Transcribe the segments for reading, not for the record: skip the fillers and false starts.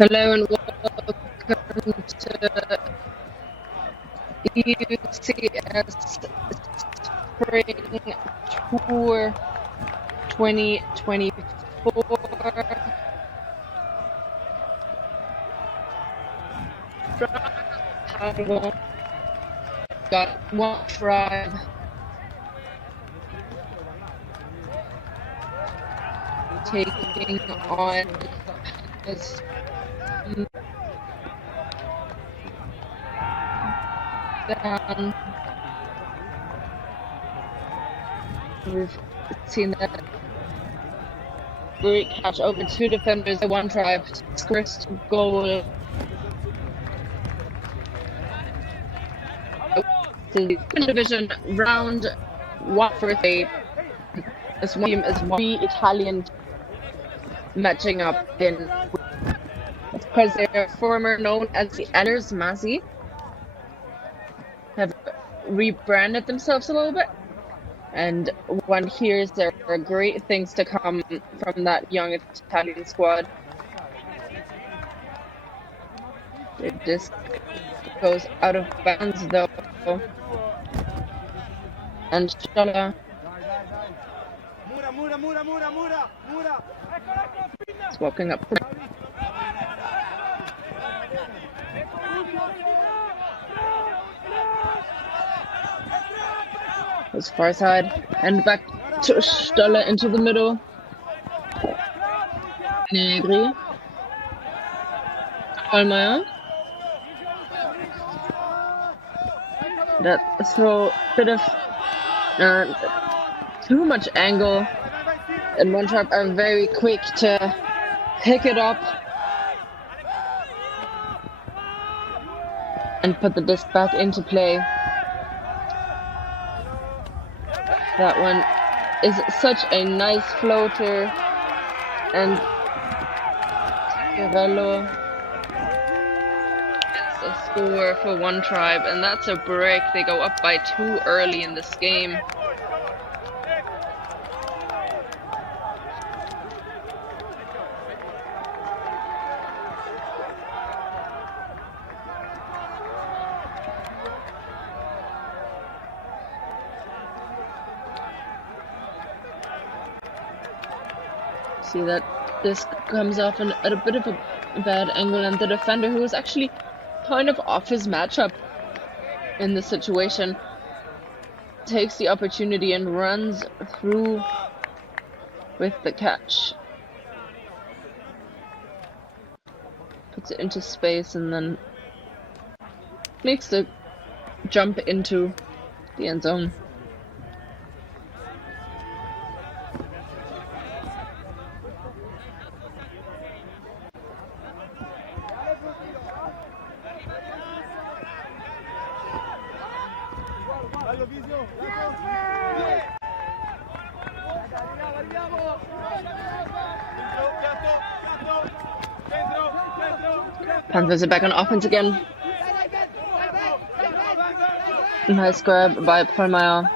Hello and welcome to EUCS Spring Tour 2024. Got OneTribe taking on this down. We've seen that great catch over two defenders. The OneTribe first goal. The division round Watford. This team is three Italian matching up in because they're former known as the Ellers Masi, have rebranded themselves a little bit, and one hears there are great things to come from that young Italian squad. This goes out of bounds though, and Stolla is walking up. It's far side and back to Stoller into the middle. Negri. Olmeyer. That throw bit of too much angle, and OneTribe are very quick to pick it up and put the disc back into play. That one is such a nice floater, and Cavallo gets a score for OneTribe, and that's a break. They go up by 2 early in this game. See that this comes off at a bit of a bad angle, and the defender, who is actually kind of off his matchup in this situation, takes the opportunity and runs through with the catch. Puts it into space and then makes the jump into the end zone. Panthers are back on offense again. Nice grab by Perlmeyer.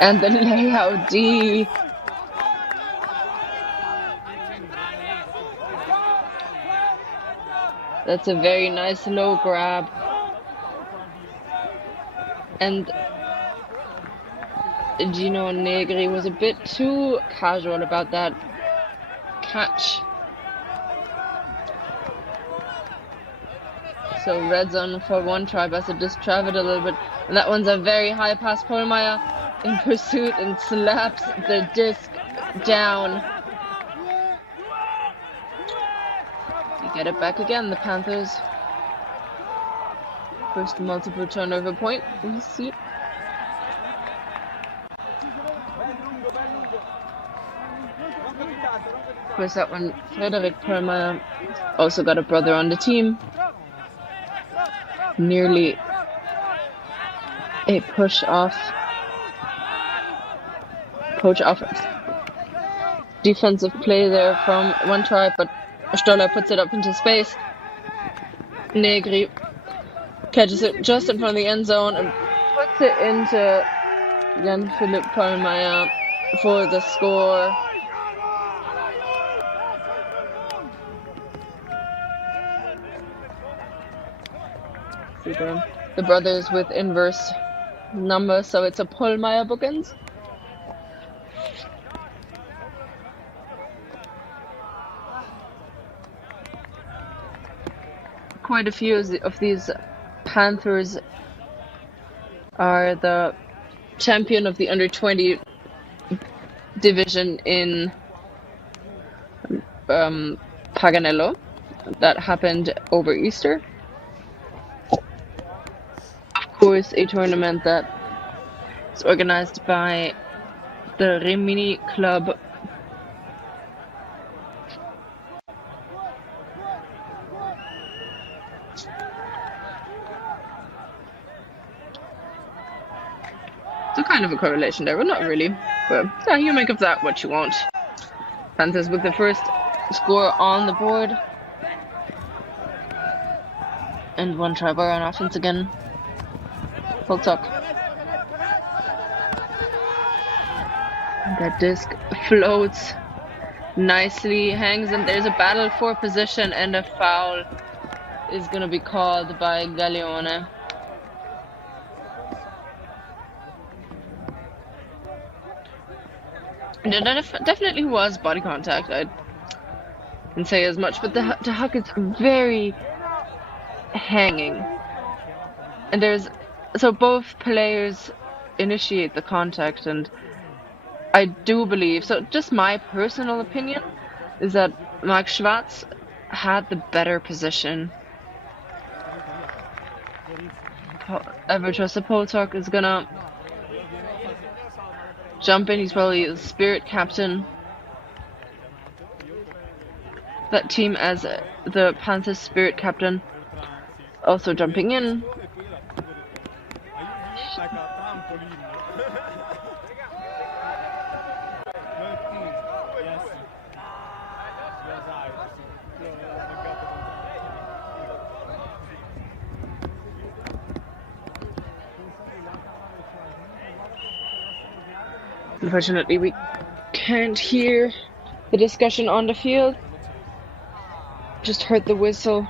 And the layout D. That's a very nice low grab. And Gino Negri was a bit too casual about that catch. So red zone for OneTribe as it just traveled a little bit. And that one's a very high pass. Polmeyer in pursuit and slaps the disc down. You get it back again, the Panthers. First multiple turnover point we see. Of course, that one, Frederik Polmeyer also got a brother on the team. Nearly a push off defensive play there from OneTribe, but Stoller puts it up into space. Negri catches it just in front of the end zone and puts it into Jan-Philipp Polmeyer for the score. See the brothers with inverse numbers, so it's a Polmeyer bookends. Quite a few of these Panthers are the champion of the under-20 division in Paganello. That happened over Easter. Of course, a tournament that is organized by the Rimini Club. So kind of a correlation there, but not really. But yeah, you make of that what you want. Panthers with the first score on the board. And OneTribe are on offense again. Full talk. That disc floats nicely, hangs, and there's a battle for position, and a foul is going to be called by Gaglione. There definitely was body contact. I didn't say as much, but the huck is very hanging. And so both players initiate the contact, and I do believe, so just my personal opinion, is that Mark Schwartz had the better position. Evertrust Poltok is gonna jump in. He's probably the spirit captain. That team as the Panthers spirit captain. Also jumping in. Unfortunately, we can't hear the discussion on the field. Just heard the whistle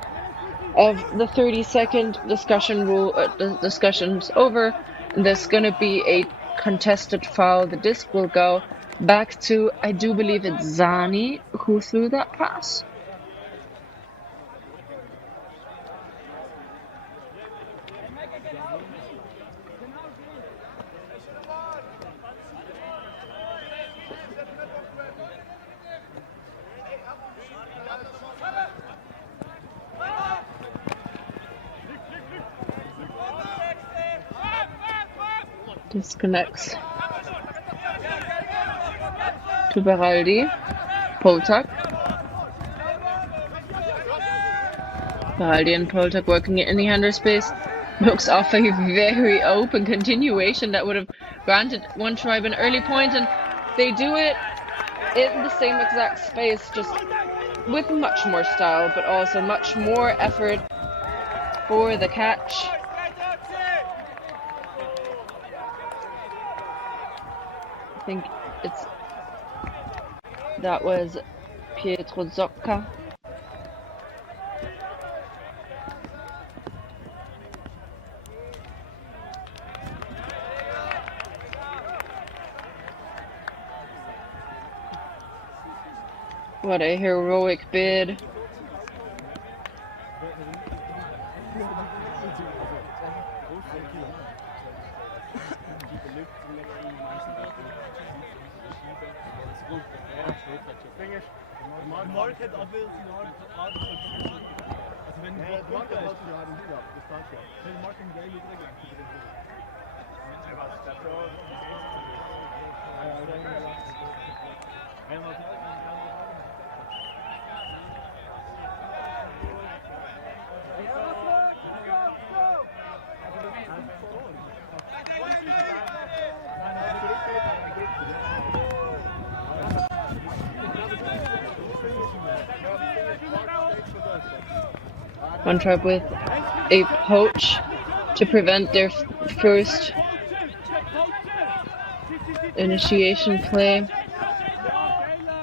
of the 30-second discussion rule. The discussion's over, and there's going to be a contested foul. The disc will go back to, I do believe it's Zani who threw that pass. Disconnects to Beraldi. Poltak. Beraldi and Poltak working in the under space. Looks off a very open continuation that would have granted OneTribe an early point, and they do it in the same exact space, just with much more style, but also much more effort for the catch. I think that was Pietro Zocca. What a heroic bid. OneTribe with a poach to prevent their first initiation play,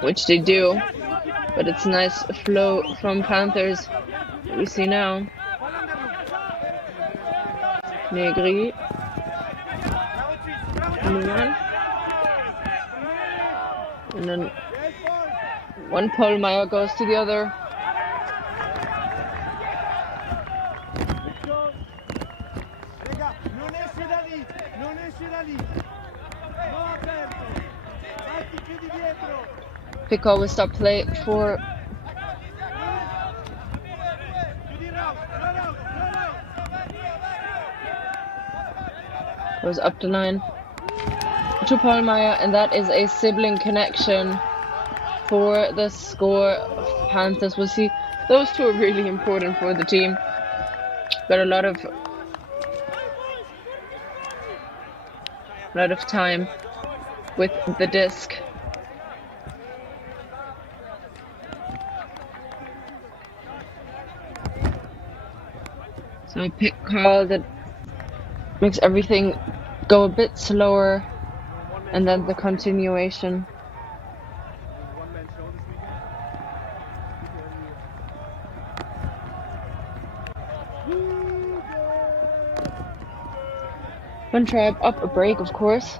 which they do, but it's a nice flow from Panthers. We see now. Negri. One. And then one Pohlmeier goes to the other. Pico will stop play for goes up the line to Pohlmeier, and that is a sibling connection for the score of Panthers. We'll see, those two are really important for the team. Got a lot of time with the disc. So a pick call that makes everything go a bit slower, and then the continuation. OneTribe up a break, of course,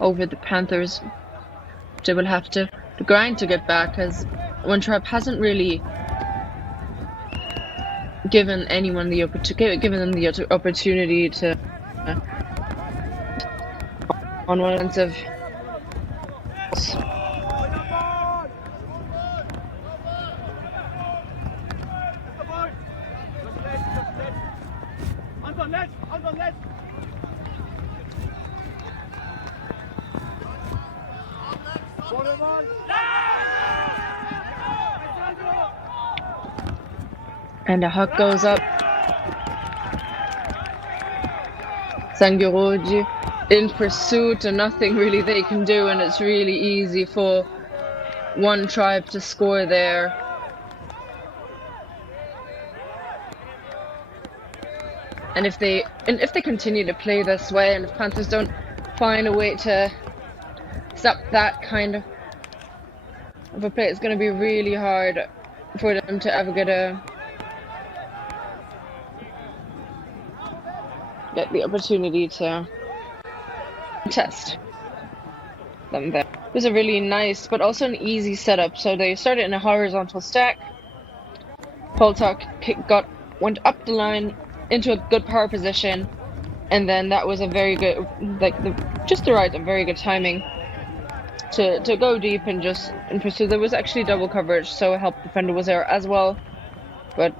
over the Panthers. They will have to grind to get back, as OneTribe hasn't really given anyone the given them the opportunity to on one offensive. And a huck goes up. Sangiroji in pursuit, and nothing really they can do, and it's really easy for OneTribe to score there. And if they continue to play this way, and if Panthers don't find a way to stop that kind of a play, it's going to be really hard for them to ever get the opportunity to test them there. It was a really nice but also an easy setup. So they started in a horizontal stack. Poltok went up the line into a good power position, and then that was a very good, very good timing to go deep and pursue. There was actually double coverage, so a help defender was there as well, but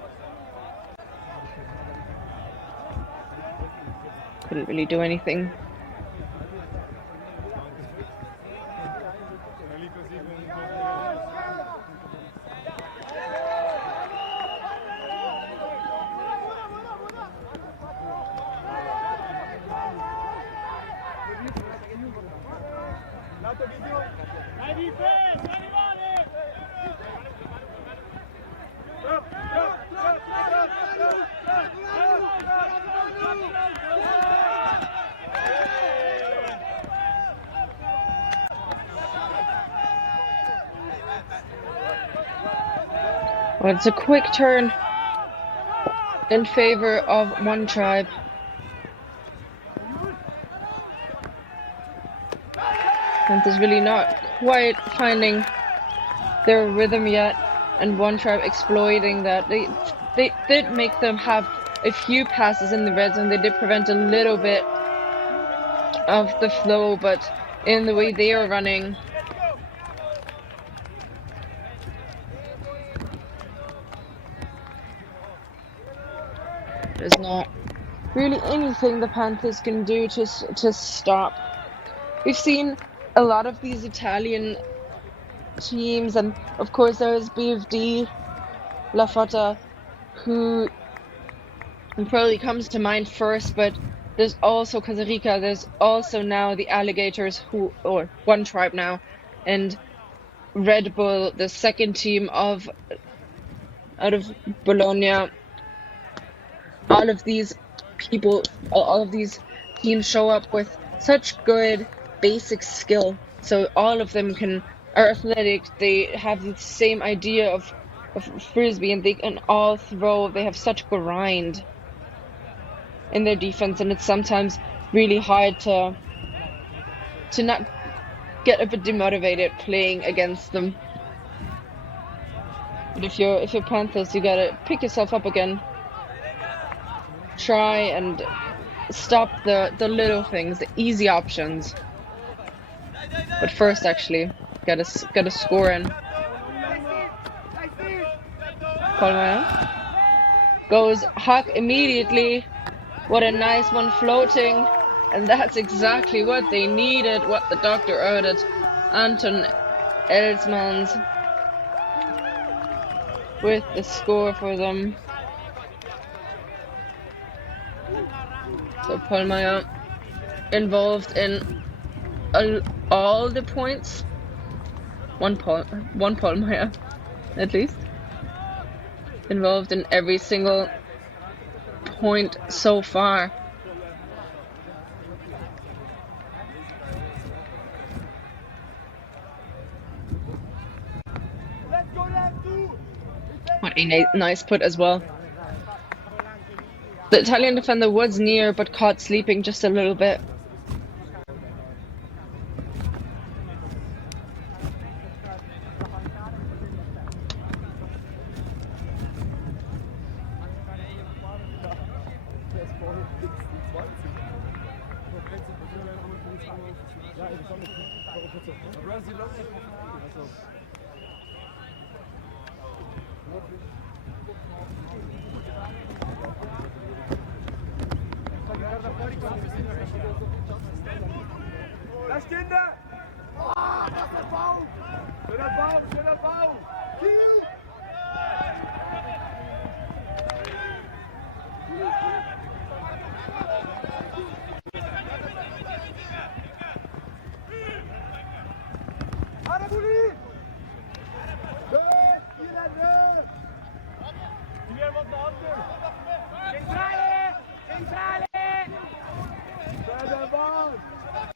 couldn't really do anything. Well, it's a quick turn in favor of OneTribe. Panthers really not quite finding their rhythm yet, and OneTribe exploiting that. They did make them have a few passes in the red zone. They did prevent a little bit of the flow, but in the way they are running, there's not really anything the Panthers can do to stop. We've seen a lot of these Italian teams, and of course there's BFD, La Fota, who probably comes to mind first, but there's also Costa Rica, there's also now the Alligators, or OneTribe now, and Red Bull, the second team out of Bologna. All of these people, all of these teams show up with such good basic skill. So all of them are athletic. They have the same idea of frisbee, and they can all throw. They have such grind in their defense, and it's sometimes really hard to not get a bit demotivated playing against them. But if you're Panthers, you gotta pick yourself up again. Try and stop the little things, the easy options. But first, actually, gotta score in. Palmer goes Huck immediately. What a nice one floating. And that's exactly what they needed, what the doctor ordered. Anton Elsmans with the score for them. So Palmer involved in all the points. One Palmer, at least. Involved in every single point so far. What a nice put as well. The Italian defender was near, but caught sleeping just a little bit.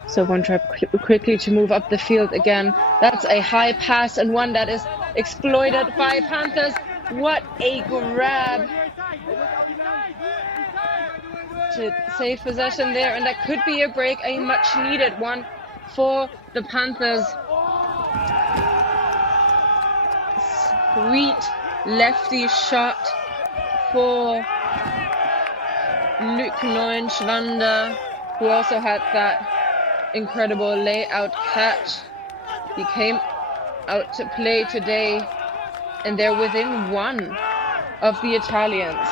So OneTribe quickly to move up the field again. That's a high pass and one that is exploited by Panthers. What a grab to save possession there, and that could be a break, a much needed one for the Panthers. Sweet lefty shot for Luc Neuenschwander, who also had that incredible layout catch. He came out to play today, and they're within one of the Italians.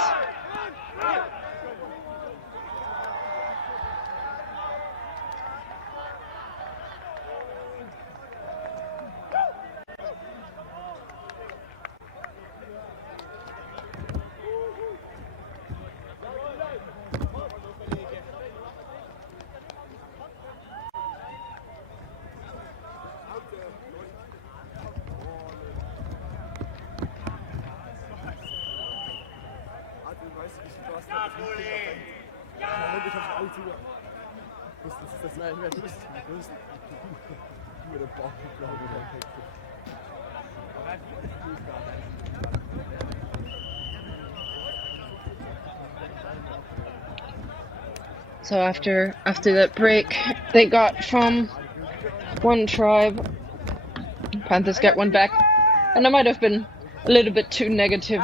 So after that break, they got from OneTribe. Panthers get one back. And I might have been a little bit too negative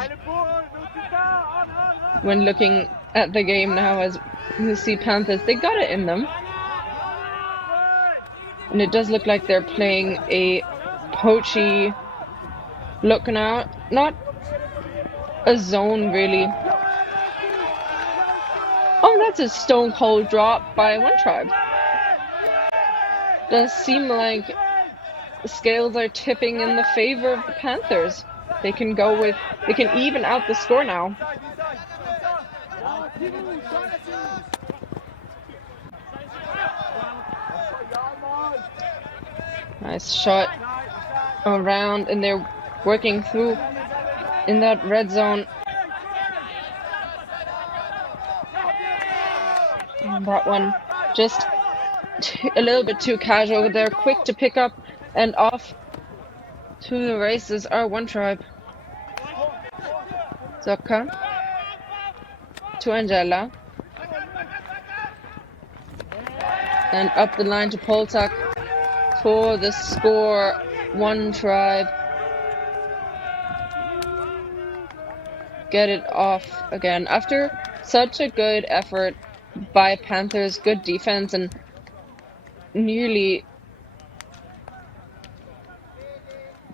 when looking at the game now, as you see Panthers, they got it in them. And it does look like they're playing a poachy look now. Not a zone, really. Oh, that's a stone cold drop by OneTribe. Does seem like the scales are tipping in the favor of the Panthers. They can even out the score now. Nice shot around, and they're working through in that red zone. And that one just a little bit too casual. They're quick to pick up and off to the races are OneTribe. Zocca to Angela. And up the line to Poltak for the score. OneTribe get it off again after such a good effort by Panthers. Good defense and nearly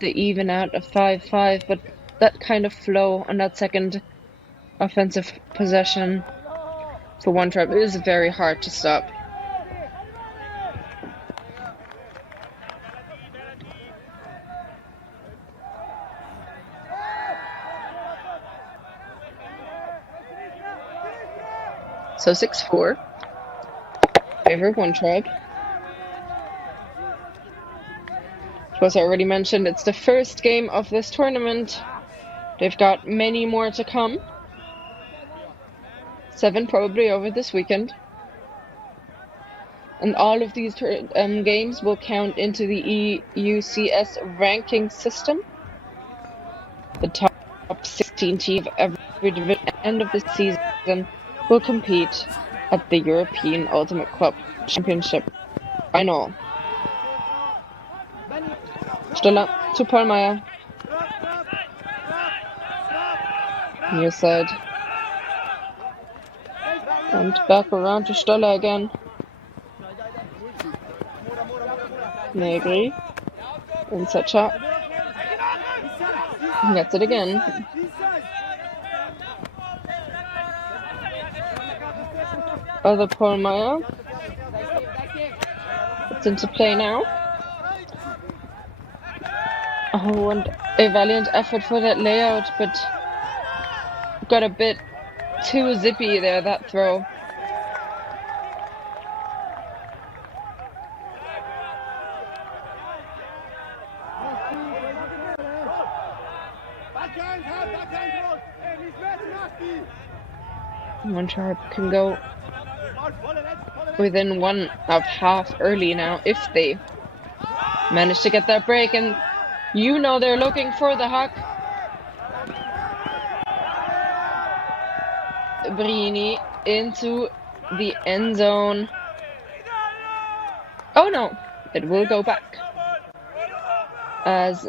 the even out of 5-5, but that kind of flow on that second offensive possession for OneTribe is very hard to stop. So 6-4, favor of OneTribe. As I already mentioned, it's the first game of this tournament. They've got many more to come. 7 probably over this weekend. And all of these games will count into the EUCS ranking system. The top 16 teams of every division at the end of the season will compete at the European Ultimate Club Championship final. Stoller to Pollmeyer. Near side. And back around to Stoller again. Negri. Inside shot. Gets it again. Other Pollmeyer. It's into play now. Oh, and a valiant effort for that layout, but got a bit too zippy there, that throw. OneTribe can go within 1.5 early now if they manage to get that break, and you know they're looking for the huck. Brini into the end zone. Oh no, it will go back as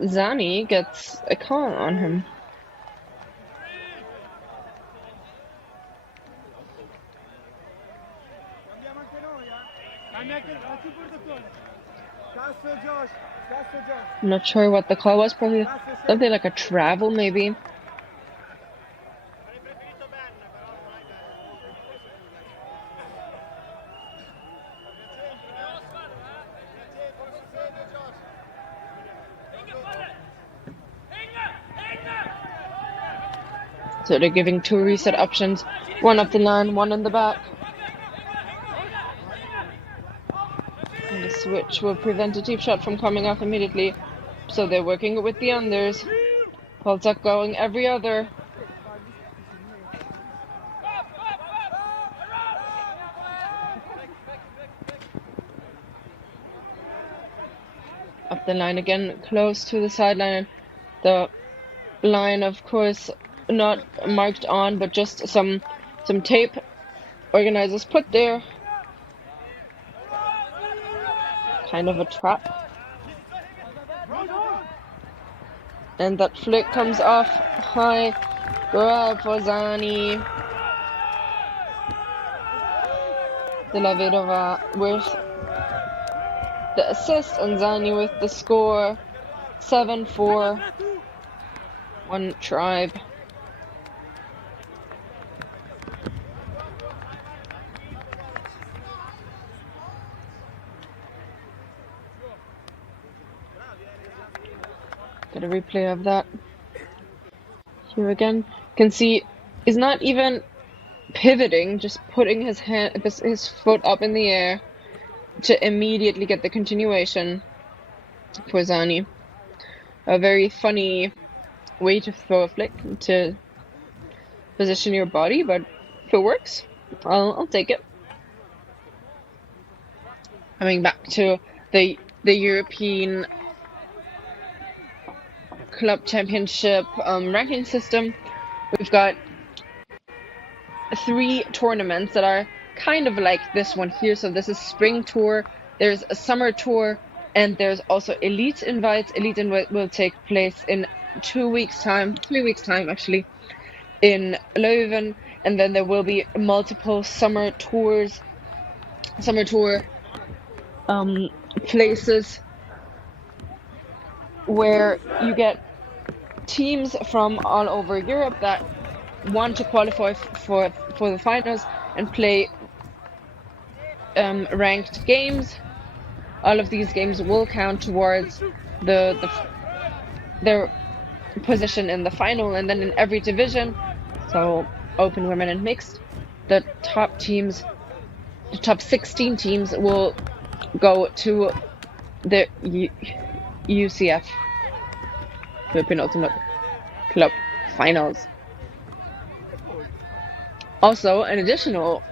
Zani gets a call on him. I'm not sure what the call was, probably something like a travel maybe. So they're giving 2 reset options, 1 up the line, 1 in the back. And the switch will prevent a deep shot from coming off immediately. So they're working with the unders. Poltak going every other. Up the line again, close to the sideline. The line, of course, not marked on, but just some tape organizers put there. kind of a trap. And that flick comes off high. Grab for Zani. De La Vedova with the assist and Zani with the score. 7-4. OneTribe. Get a replay of that. Here again. Can see he's not even pivoting, just putting his foot up in the air to immediately get the continuation for Zani. A very funny way to throw a flick, to position your body, but if it works, I'll take it. Coming back to the European Club Championship ranking system, we've got 3 tournaments that are kind of like this one here. So this is Spring Tour, there's a Summer Tour, and there's also Elite Invites. Elite Invite will take place in 3 weeks time actually, in Leuven, and then there will be multiple Summer Tour places where you get teams from all over Europe that want to qualify for the finals and play ranked games. All of these games will count towards their position in the final, and then in every division, so open, women, and mixed, the top 16 teams will go to the EUCS, European Ultimate Club Finals. Also, an additional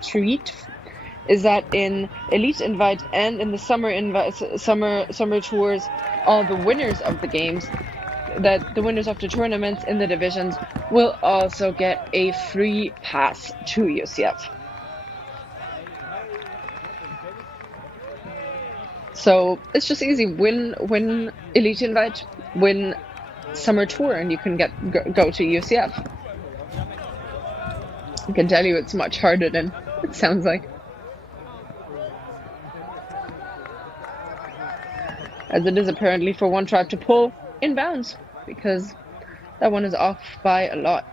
treat is that in Elite Invite and in the Summer Tours, all the winners of the games, that the winners of the tournaments in the divisions, will also get a free pass to EUCS. So it's just easy. Win Elite Invite, win Summer Tour, and you can go to EUCS. I can tell you it's much harder than it sounds like. As it is apparently for OneTribe to pull inbounds, because that one is off by a lot.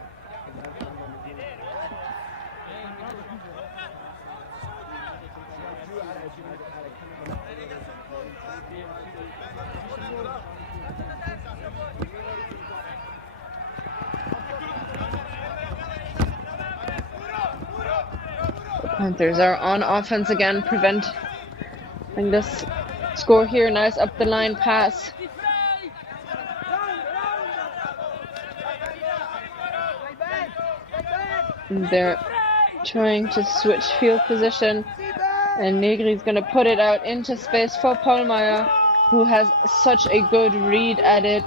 The Panthers are on offense again, preventing this score here. Nice up the line pass. And they're trying to switch field position, and Negri's going to put it out into space for Pollmeyer, who has such a good read at it.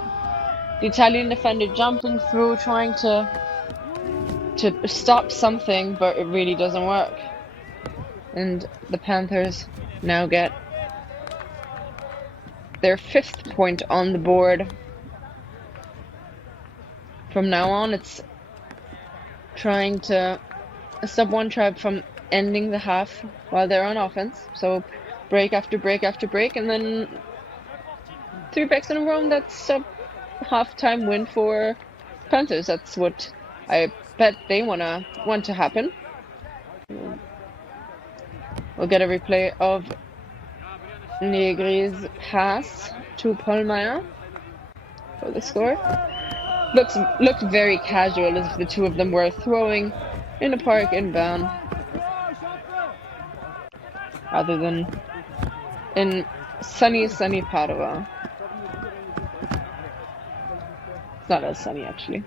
The Italian defender jumping through, trying to stop something, but it really doesn't work. And the Panthers now get their 5th point on the board. From now on, it's trying to stop OneTribe from ending the half while they're on offense. So break after break after break, and then 3 breaks in a row. That's a halftime win for Panthers. That's what I bet they want to happen. We'll get a replay of Negri's pass to Pollmeyer for the score. Looked very casual, as if the two of them were throwing in a park in Bern, rather than in sunny Padua. It's not as sunny, actually.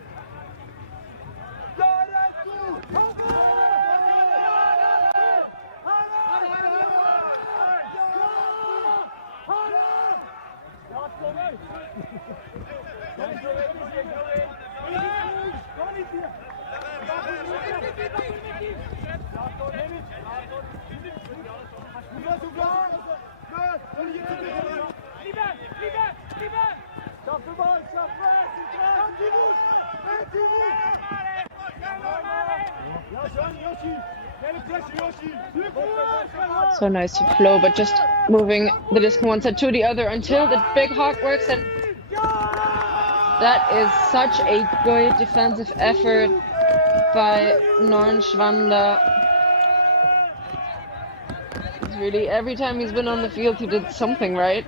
So nice to flow, but just moving the disc from one side to the other until the big hawk works, and that is such a good defensive effort by Neuenschwander. It's really, every time he's been on the field, he did something right.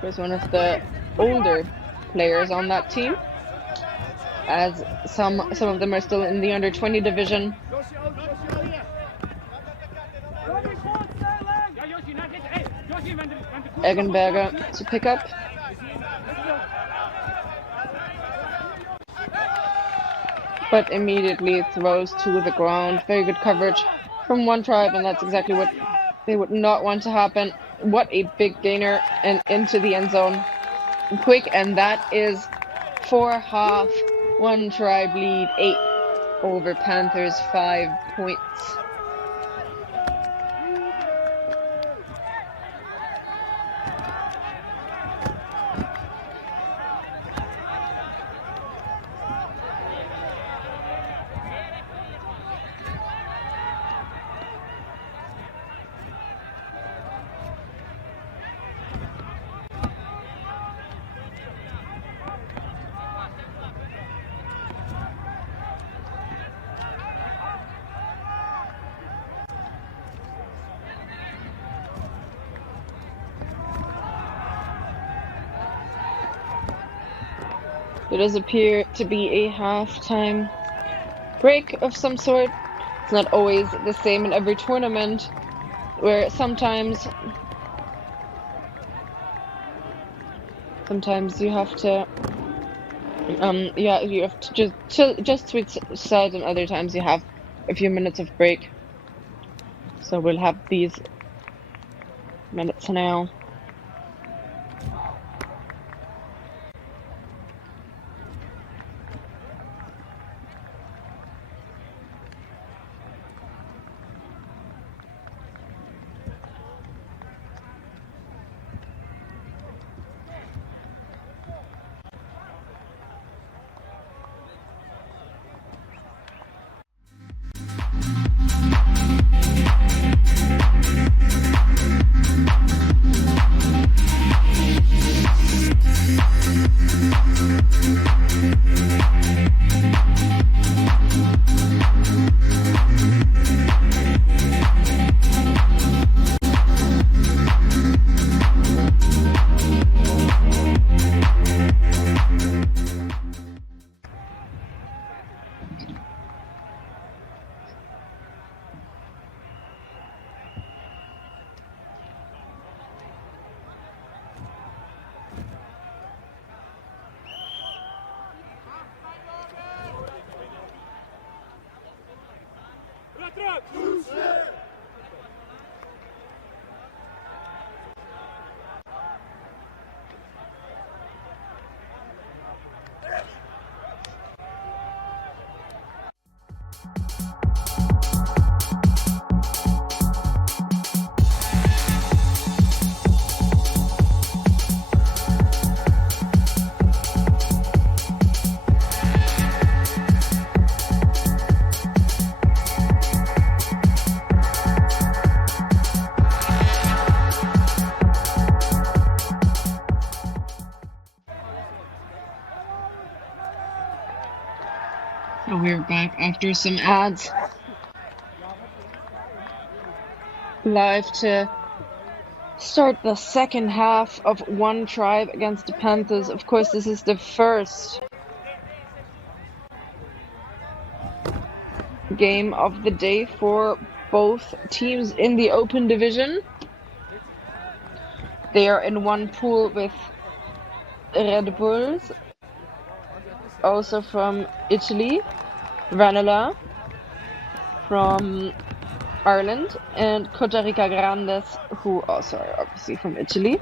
He was one of the older players on that team, as some of them are still in the under 20 division. Eggenberger to pick up. But immediately throws to the ground. Very good coverage from OneTribe, and that's exactly what they would not want to happen. What a big gainer, and into the end zone quick, and that is for half. OneTribe lead 8 over Panthers 5 points. There does appear to be a halftime break of some sort. It's not always the same in every tournament, where sometimes you have to you have to just switch sides, and other times you have a few minutes of break. So we'll have these minutes now. So we're back after some ads. Live to start the second half of OneTribe against the Panthers. Of course, this is the first game of the day for both teams in the open division. They are in one pool with Red Bulls, also from Italy, Ranelagh from Ireland, and Costa Rica Grandes, who also are obviously from Italy.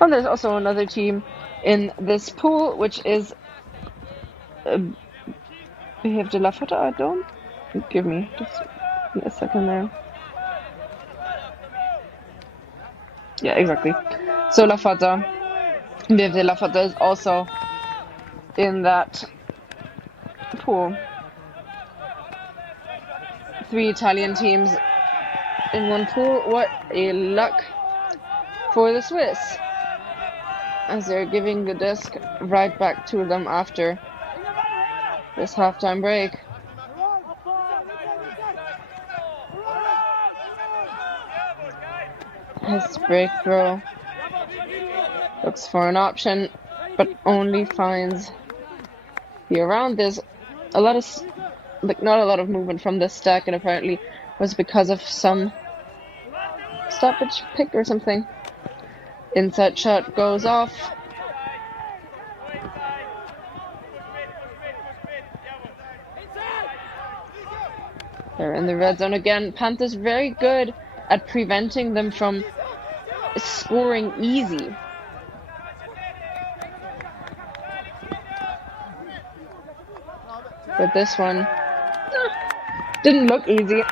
And there's also another team in this pool, which is Behave de la Fata. Don't give me just a second there. Yeah, exactly. So La Fata is also in that pool. 3 Italian teams in one pool. What a luck for the Swiss, as they're giving the disc right back to them after this halftime break. His break throw looks for an option, but only finds the around. There's a lot of not a lot of movement from this stack, and apparently was because of some stoppage pick or something. Inside shot goes off. They're in the red zone again. Panthers very good at preventing them from scoring easy. But this one didn't look easy.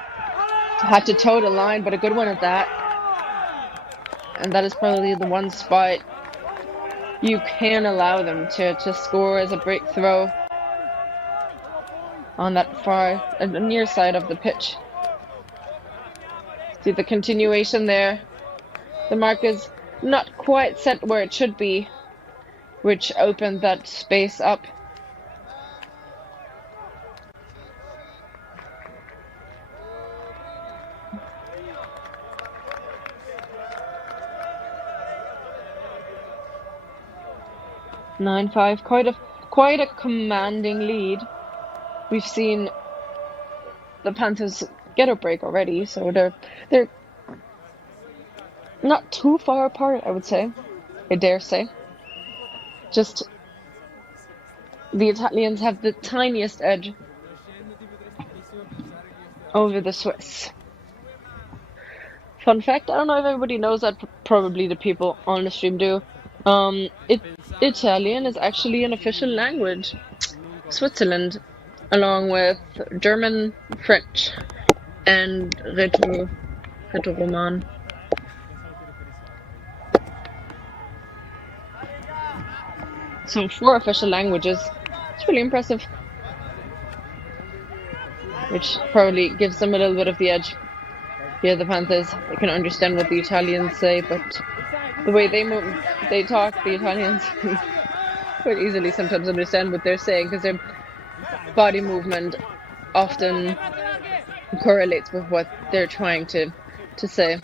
Had to toe the line, but a good one at that. And that is probably the one spot you can allow them to score as a break throw on that far near side of the pitch. See the continuation there. The mark is not quite set where it should be, which opened that space up. (9-5), quite a commanding lead. We've seen the Panthers get a break already, so they're not too far apart, I would say. I dare say. Just the Italians have the tiniest edge over the Swiss. Fun fact, I don't know if everybody knows that, probably the people on the stream do. Italian is actually an official language. Switzerland, along with German, French, and Rätoroman. So 4 official languages. It's really impressive. Which probably gives them a little bit of the edge. Yeah, the Panthers, they can understand what the Italians say, but the way they move, they talk, the Italians quite easily sometimes understand what they're saying, because their body movement often correlates with what they're trying to say.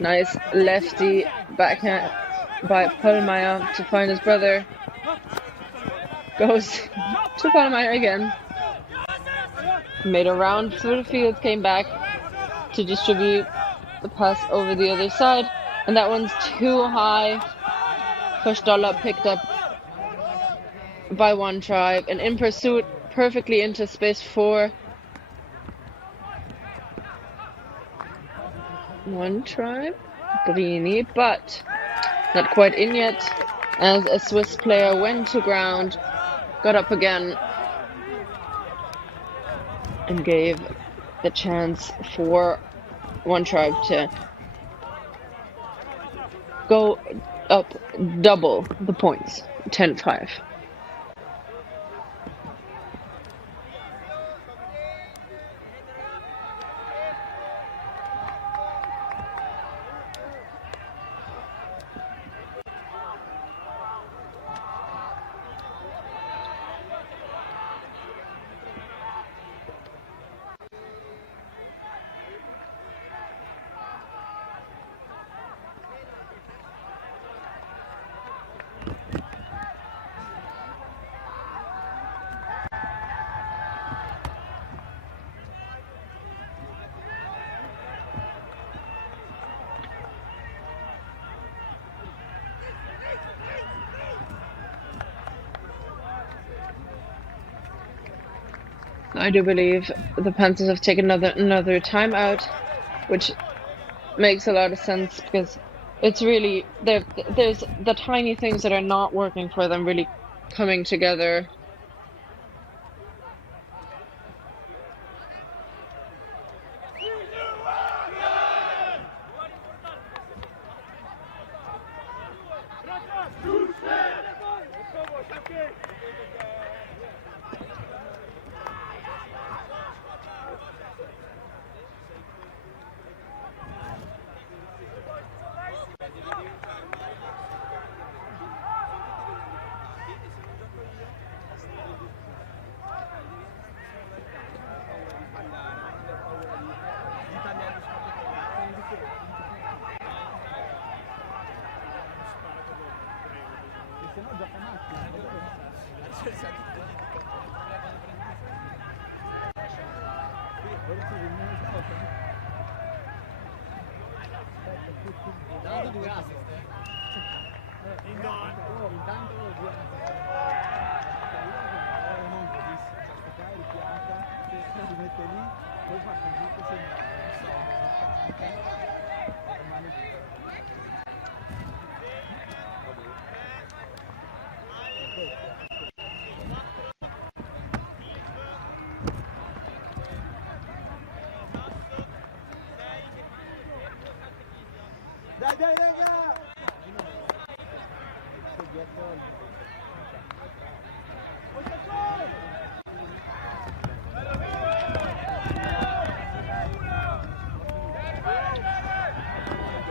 Nice lefty backhand by Pollmeyer to find his brother. Goes to Pollmeyer again. Made a round through the field, came back to distribute the pass over the other side, and that one's too high. Kostola picked up by OneTribe, and in pursuit, perfectly into space for OneTribe, Brini, but not quite in yet, as a Swiss player went to ground, got up again, and gave the chance for OneTribe to go up double the points, 10-5. I do believe the Panthers have taken another timeout, which makes a lot of sense, because it's really there's the tiny things that are not working for them really coming together.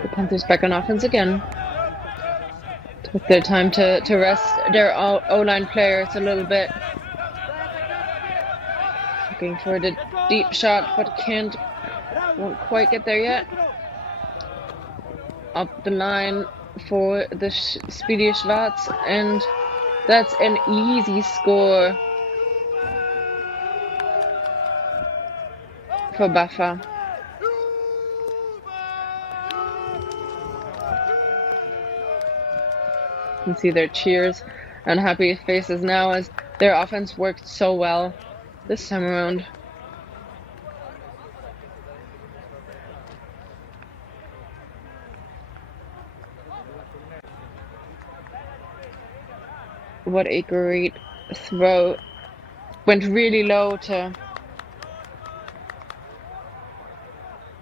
The Panthers back on offense again. Took their time to rest their O-line players a little bit. Looking for the deep shot, but won't quite get there yet. Up the line for the speedy Schwarz, and that's an easy score for Buffer. You can see their cheers and happy faces now as their offense worked so well this time around. What a great throw. Went really low to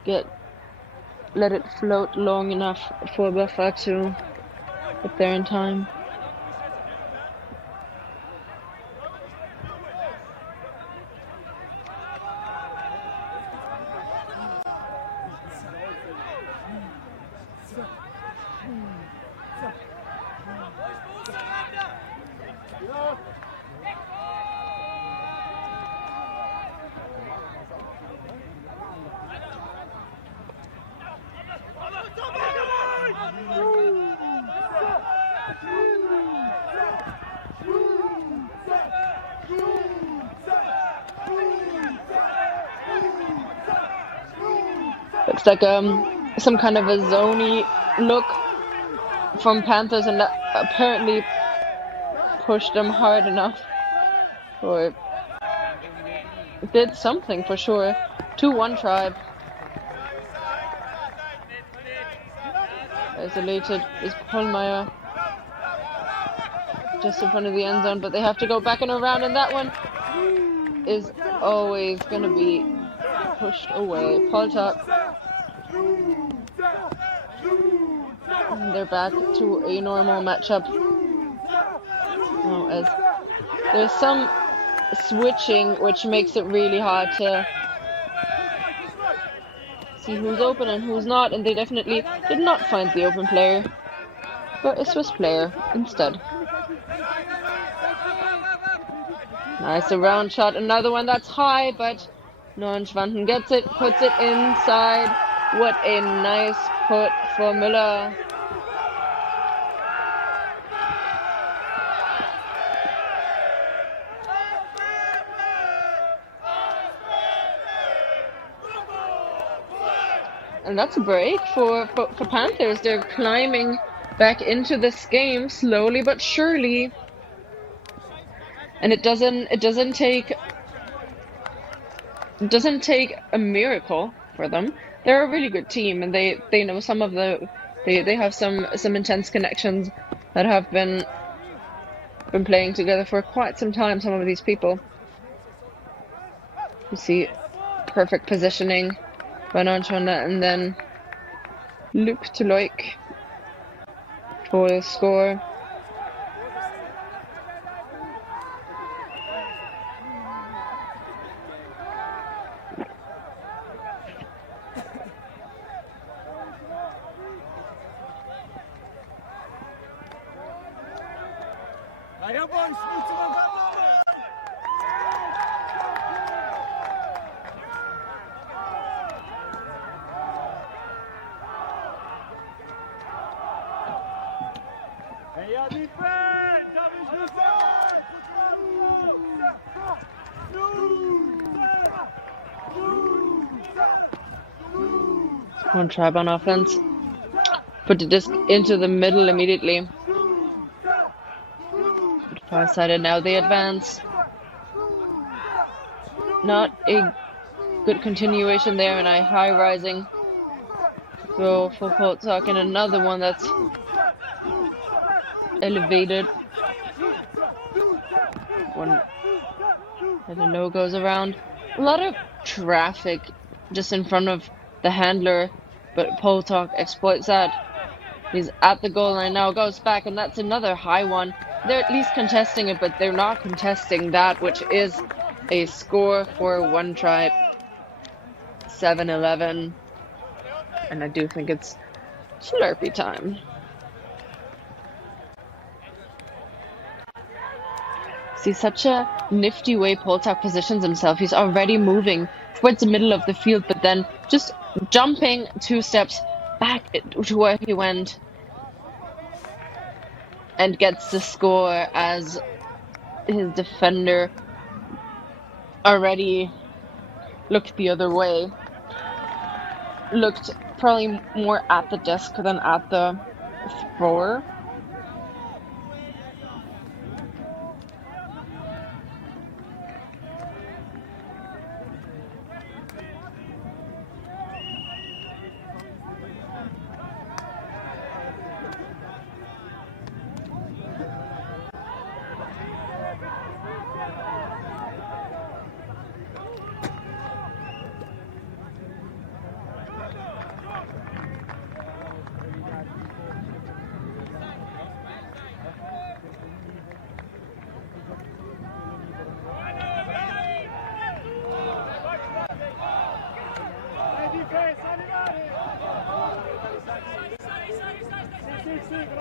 let it float long enough for Buffer to get there in time. Looks like some kind of a zony look from Panthers, and that apparently pushed them hard enough, or did something for sure, to OneTribe. Isolated is Pullmeyer just in front of the end zone, but they have to go back and around, and that one is always going to be pushed away. Polter. They're back to a normal matchup. As there's some switching, which makes it really hard to see who's open and who's not, and they definitely did not find the open player, but a Swiss player instead. Nice, a round shot, another one that's high, but Neuenschwanden gets it, puts it inside. What a nice put for Müller. And that's a break for Panthers. They're climbing back into this game slowly but surely. And it doesn't take a miracle for them. They're a really good team, and they know some of they have some intense connections that have been playing together for quite some time, some of these people. You see perfect positioning by Neuenschwanden, and then Luke to Loic for the score. Heja defense! OneTribe on offense. Put the disc into the middle immediately. Far-sided now, they advance. Not a good continuation there, and a high-rising throw for Poltok, and another one that's elevated. One and a no goes around. A lot of traffic just in front of the handler, but Poltok exploits that. He's at the goal line now, goes back, and that's another high one. They're at least contesting it, but they're not contesting that, which is a score for OneTribe. 7-11. And I do think it's Slurpee time. See, such a nifty way Poltok positions himself. He's already moving towards the middle of the field, but then just jumping 2 steps back to where he went and gets the score as his defender already looked the other way. Looked probably more at the disc than at the thrower.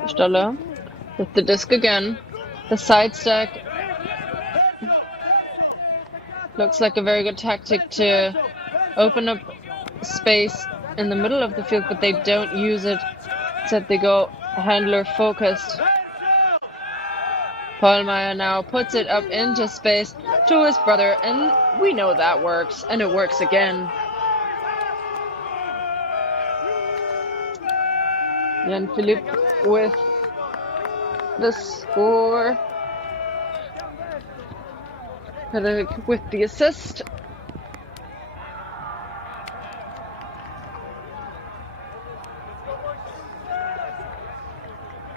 Stoller with the disc again. The side stack looks like a very good tactic to open up space in the middle of the field, but they don't use it. Instead, they go handler focused. Paulmeyer now puts it up into space to his brother, and we know that works, and it works again. Jan Philipp with the score. Frederik with the assist.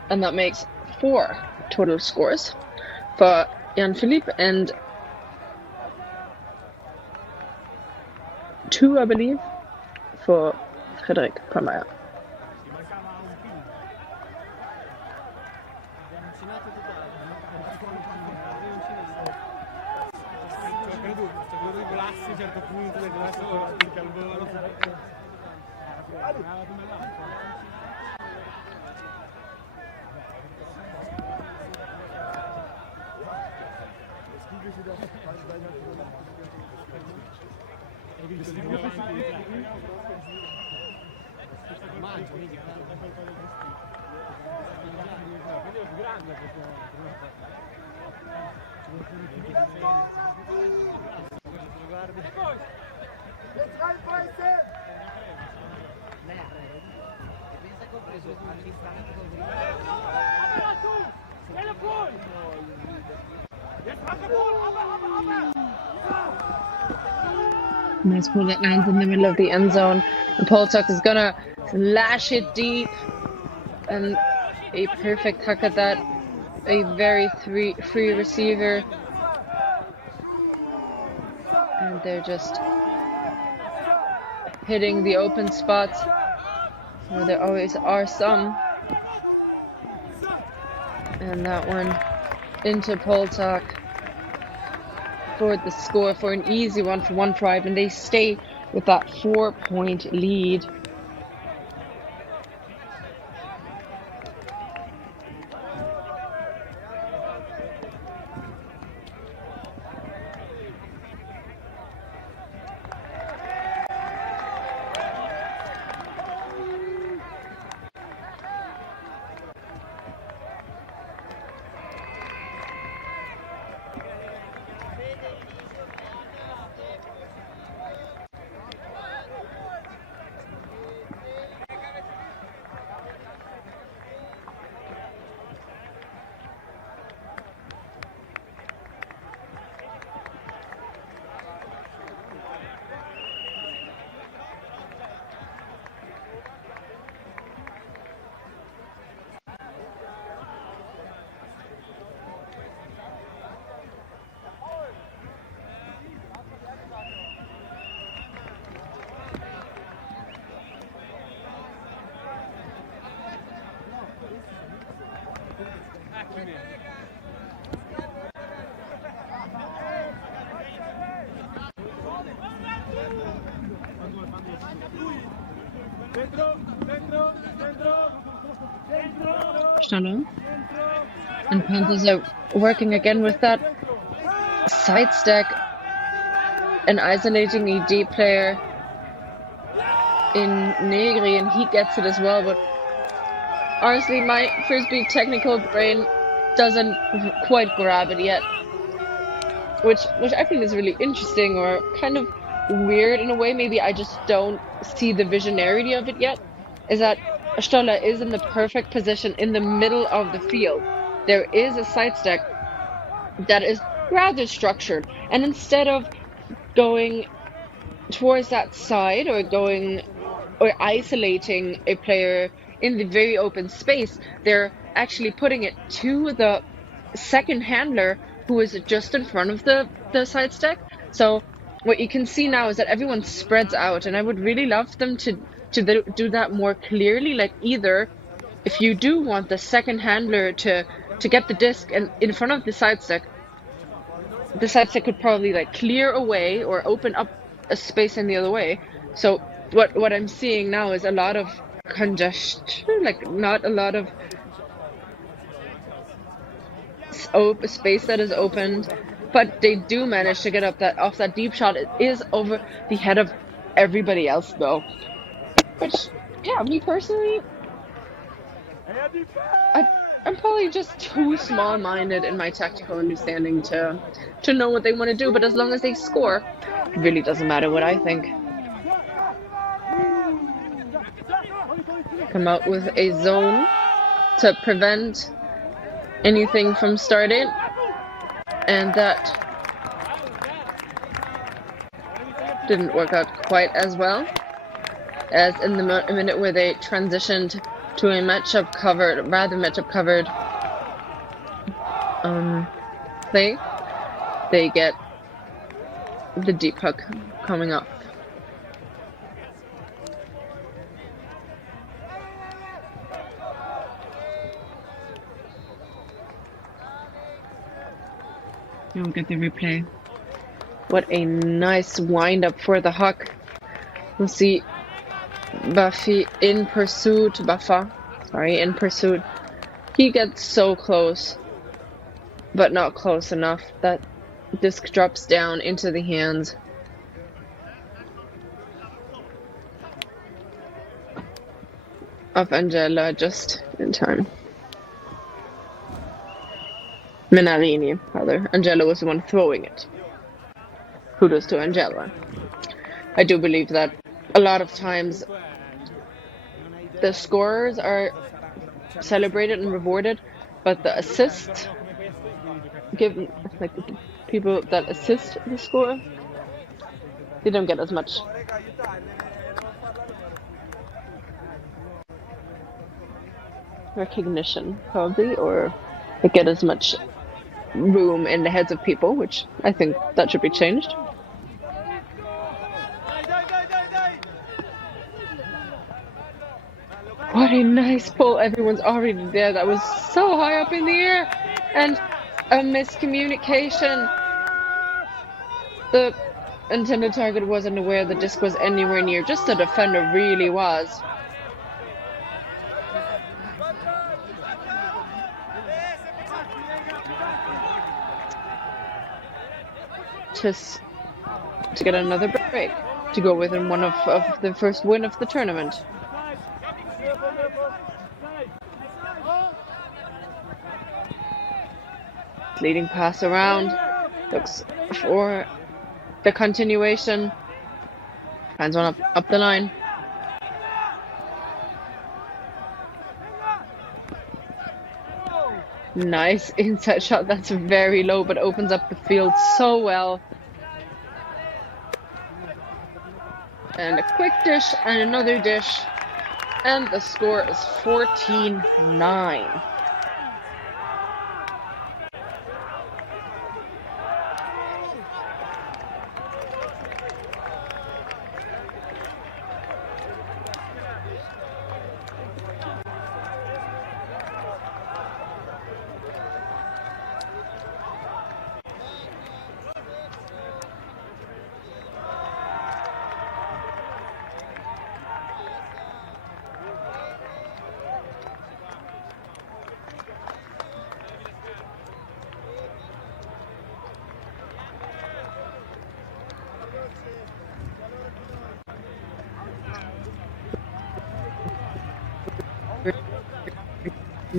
And that makes 4 total scores for Jan Philipp and 2, I believe, for Frederik Paulmeyer. Nice ball that lands in the middle of the end zone. And Poltok is gonna lash it deep. And a perfect hook at that. A very free receiver. And they're just hitting the open spots where there always are some. And that one into Poltok for the score, for an easy one for OneTribe, and they stay with that 4-point lead. Stunner. And Panthers are working again with that side stack and isolating a D player in Negri, and he gets it as well. But honestly, my Frisbee technical brain doesn't quite grab it yet, which I think is really interesting or kind of weird in a way. Maybe I just don't see the visionarity of it yet. Is that Stoller is in the perfect position in the middle of the field. There is a side stack that is rather structured, and instead of going towards that side or isolating a player in the very open space, they're actually putting it to the second handler who is just in front of the side stack. So what you can see now is that everyone spreads out, and I would really love them to do that more clearly. Like, either if you do want the second handler to get the disc and in front of the side stack could probably like clear away or open up a space in the other way. So what I'm seeing now is a lot of congestion, like not a lot of space that is opened, but they do manage to get up off that deep shot. It is over the head of everybody else though, which, yeah, me personally, I'm probably just too small-minded in my tactical understanding to know what they want to do. But as long as they score, it really doesn't matter what I think. Come out with a zone to prevent anything from starting, and that didn't work out quite as well as in the minute where they transitioned to a matchup covered play. They get the deep hook coming up. You'll get the replay. What a nice wind up for the Huck. We'll see Baffa in pursuit. He gets so close, but not close enough. That disc drops down into the hands of Angela just in time. Menarini, rather. Angela was the one throwing it. Kudos to Angela. I do believe that a lot of times the scorers are celebrated and rewarded, but the assist given, like the people that assist the score, they don't get as much recognition, probably, or they get as much room in the heads of people, which I think that should be changed. What a nice pull. Everyone's already there. That was so high up in the air. And a miscommunication. The intended target wasn't aware the disc was anywhere near. Just the defender really was. Just to get another break. To go within one of the first win of the tournament. Leading pass around, looks for the continuation, finds one up the line. Nice inside shot, that's very low but opens up the field so well. And a quick dish and another dish, and the score is 14-9.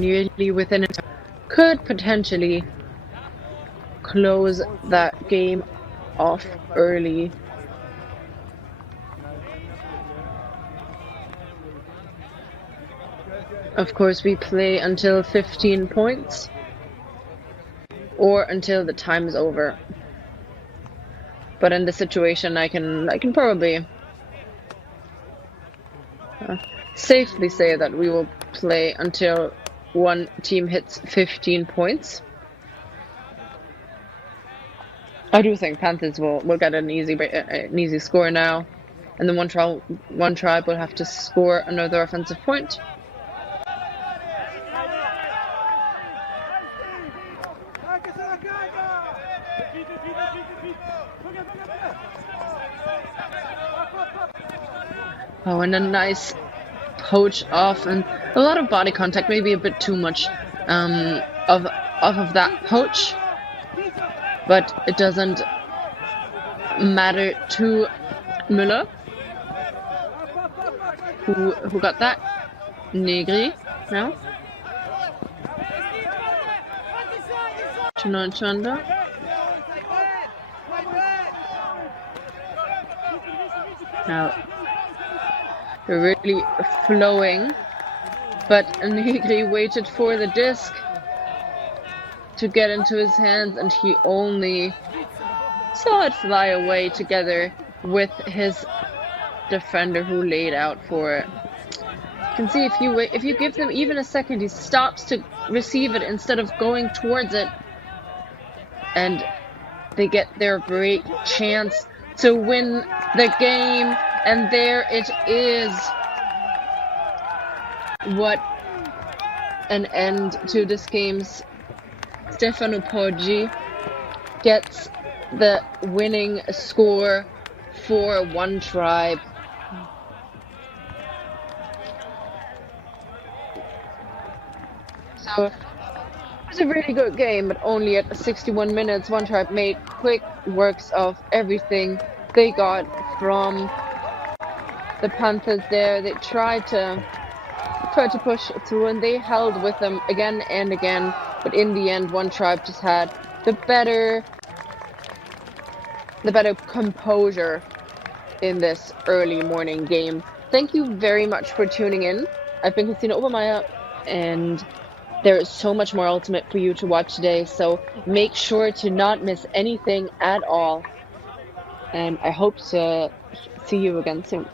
nearly within it, could potentially close that game off early. Of course, we play until 15 points or until the time is over. But in this situation, I can probably safely say that we will play until one team hits 15 points. I do think Panthers will get an easy score now, and then OneTribe will have to score another offensive point. Oh, and a nice poach off, and a lot of body contact, maybe a bit too much of that poach, but it doesn't matter to Müller, who got that. Negri now. Chanda. Now they're really flowing, but Negri waited for the disc to get into his hands, and he only saw it fly away together with his defender who laid out for it. You can see if you give them even a second, he stops to receive it instead of going towards it, and they get their great chance to win the game. And there it is. What an end to this game. Stefano Poggi gets the winning score for OneTribe. So it was a really good game, but only at 61 minutes. OneTribe made quick works of everything they got from the Panthers there. They tried to push through, and they held with them again and again, but in the end OneTribe just had the better composure in this early morning game. Thank you very much for tuning in. I've been Christina Obermeier, and there is so much more Ultimate for you to watch today, so make sure to not miss anything at all, and I hope to see you again soon.